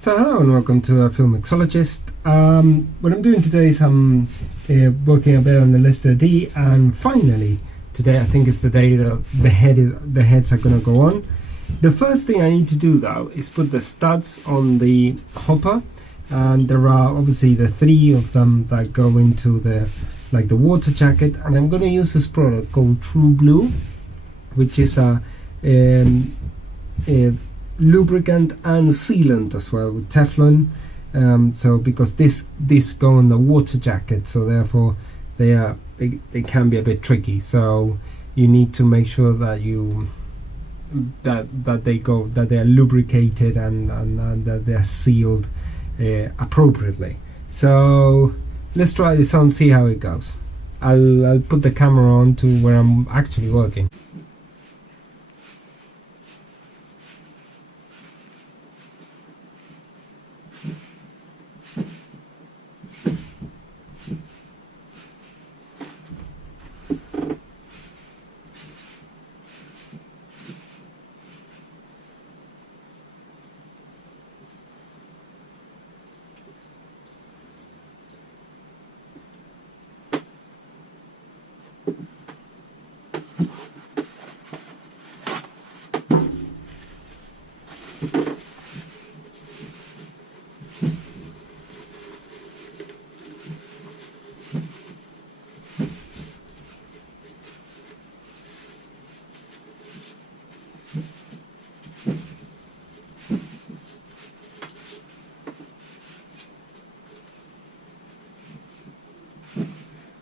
So hello and welcome to a Film Mixologist. What I'm doing today is I'm working a bit on the Lister D, and finally today I think is the day that the heads are going to go on. The first thing I need to do though is put the studs on the hopper, and there are obviously the three of them that go into the water jacket, and I'm going to use this product called True Blue, which is a lubricant and sealant as well with Teflon. So because this go on the water jacket, so therefore they can be a bit tricky. So you need to make sure that that they are lubricated and that they are sealed appropriately. So let's try this on, see how it goes. I'll put the camera on to where I'm actually working.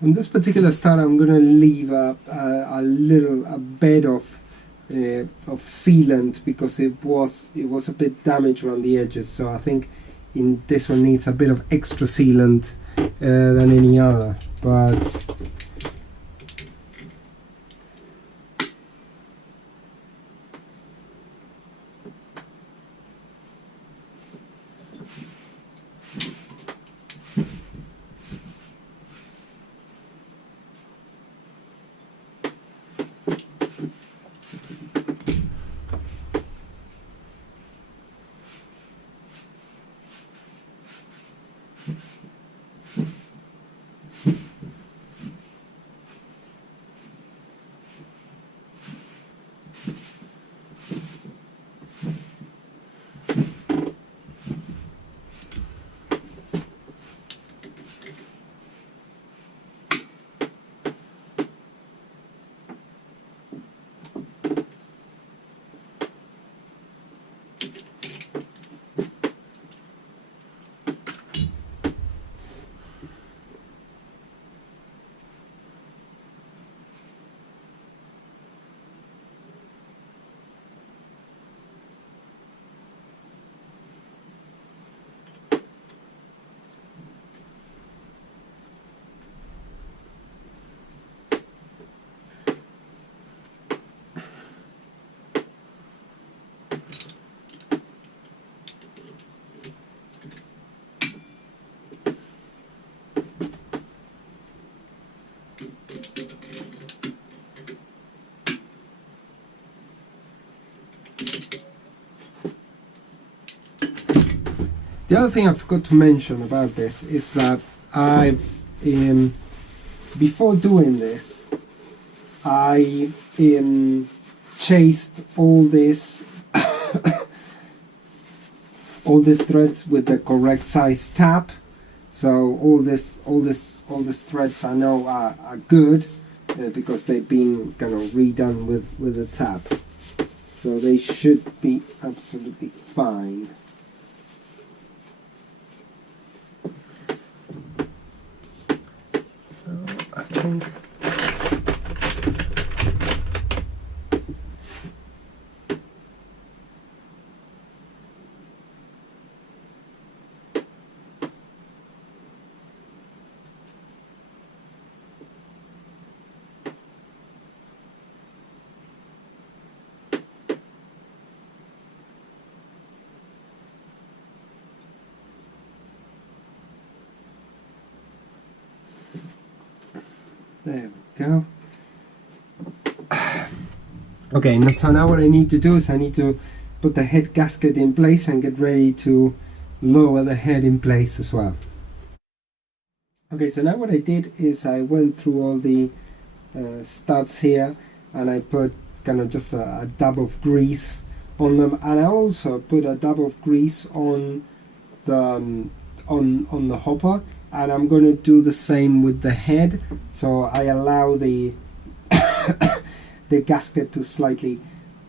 On this particular stud, I'm going to leave a bed of sealant because it was a bit damaged around the edges. So I think in this one needs a bit of extra sealant than any other. But the other thing I forgot to mention about this is that I've before doing this, I chased all these all these threads with the correct size tap. So all these threads I know are good because they've been kind of redone with the tap. So they should be absolutely fine. I think there we go. Okay, so now what I need to do is I need to put the head gasket in place and get ready to lower the head in place as well. Okay, so now what I did is I went through all the studs here, and I put kind of just a dab of grease on them, and I also put a dab of grease on the on the hopper, and I'm going to do the same with the head. So I allow the the gasket to slightly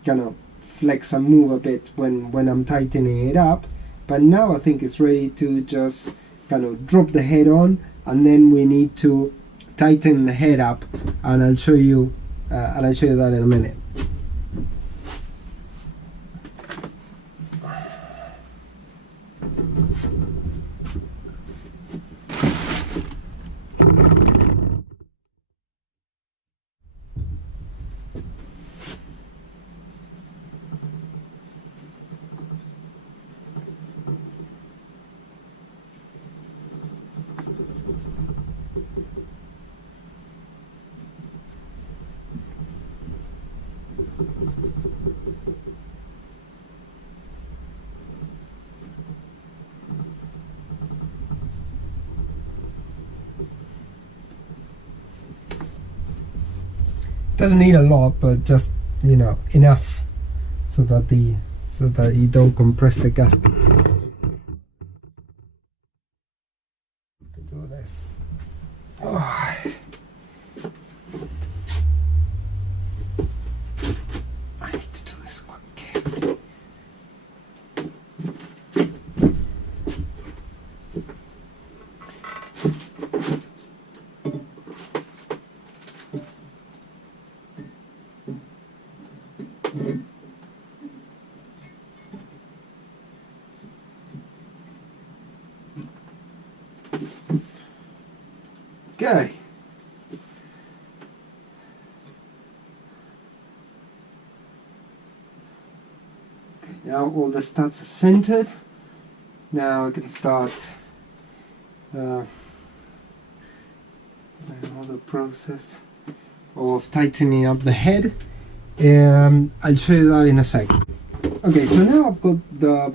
kind of flex and move a bit when I'm tightening it up. But now I think it's ready to just kind of drop the head on, and then we need to tighten the head up, and I'll show you that in a minute. Doesn't need a lot, but just, you know, enough so that you don't compress the gasket too much. Do this. Oh. I need to do this quite carefully. Okay. Now all the studs are centered. Now I can start another process of tightening up the head. I'll show you that in a second. Okay, so now I've got the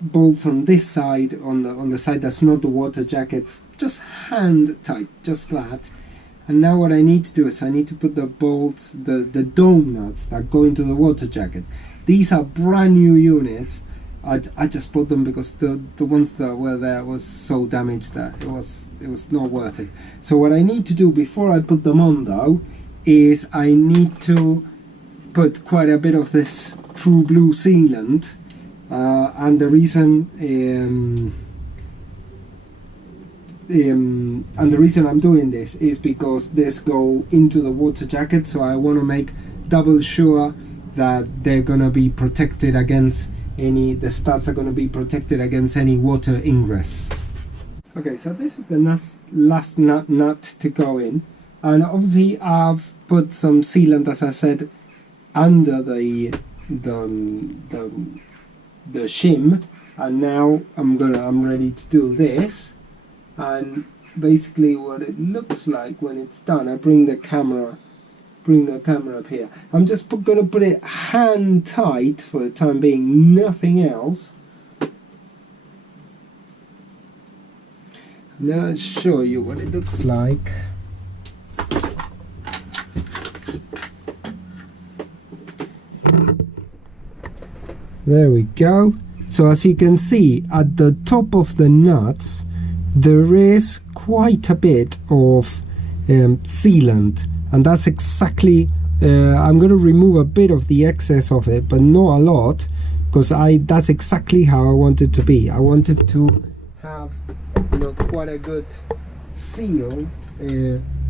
bolts on this side, on the side that's not the water jackets, just hand tight, just that. And now what I need to do is I need to put the bolts, the dome nuts that go into the water jacket. These are brand new units. I just bought them because the ones that were there was so damaged that it was not worth it. So what I need to do before I put them on though is I need to put quite a bit of this true blue sealant, and the reason I'm doing this is because this go into the water jacket, so I want to make double sure that they're gonna be protected against the studs are gonna be protected against any water ingress. Okay, so this is the last nut to go in, and obviously I've put some sealant, as I said, under the shim, and now I'm ready to do this. And basically what it looks like when it's done, I bring the camera up here. I'm just going to put it hand tight for the time being, nothing else. Now I'll show you what it looks like. There we go. So as you can see, at the top of the nuts there is quite a bit of sealant, and that's exactly I'm going to remove a bit of the excess of it, but not a lot, because that's exactly how I want it to be. I wanted to have, you know, quite a good seal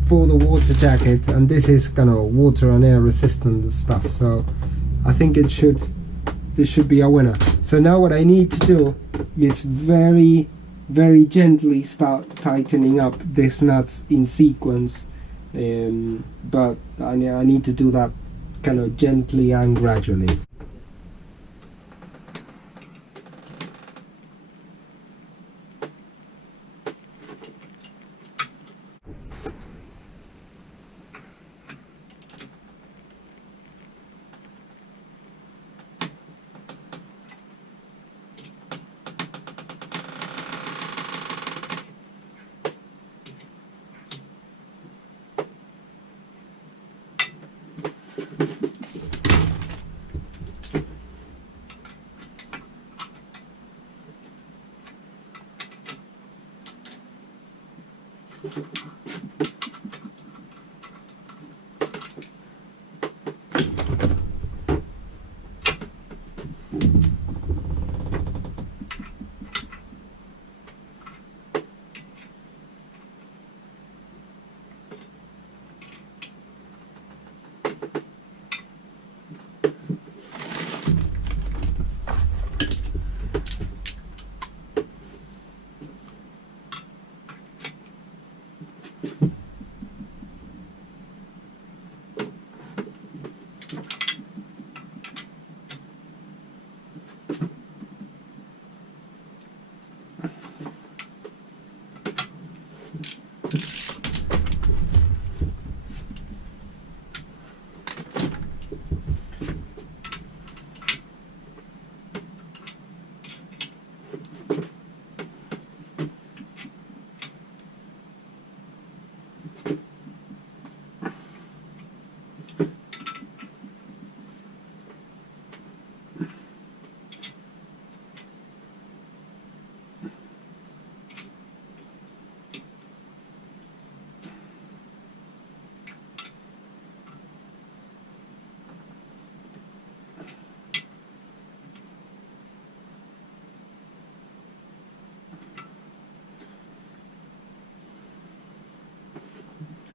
for the water jacket, and this is kind of water and air resistant stuff, so I think this should be a winner. So now what I need to do is very gently start tightening up these nuts in sequence, but I need to do that kind of gently and gradually.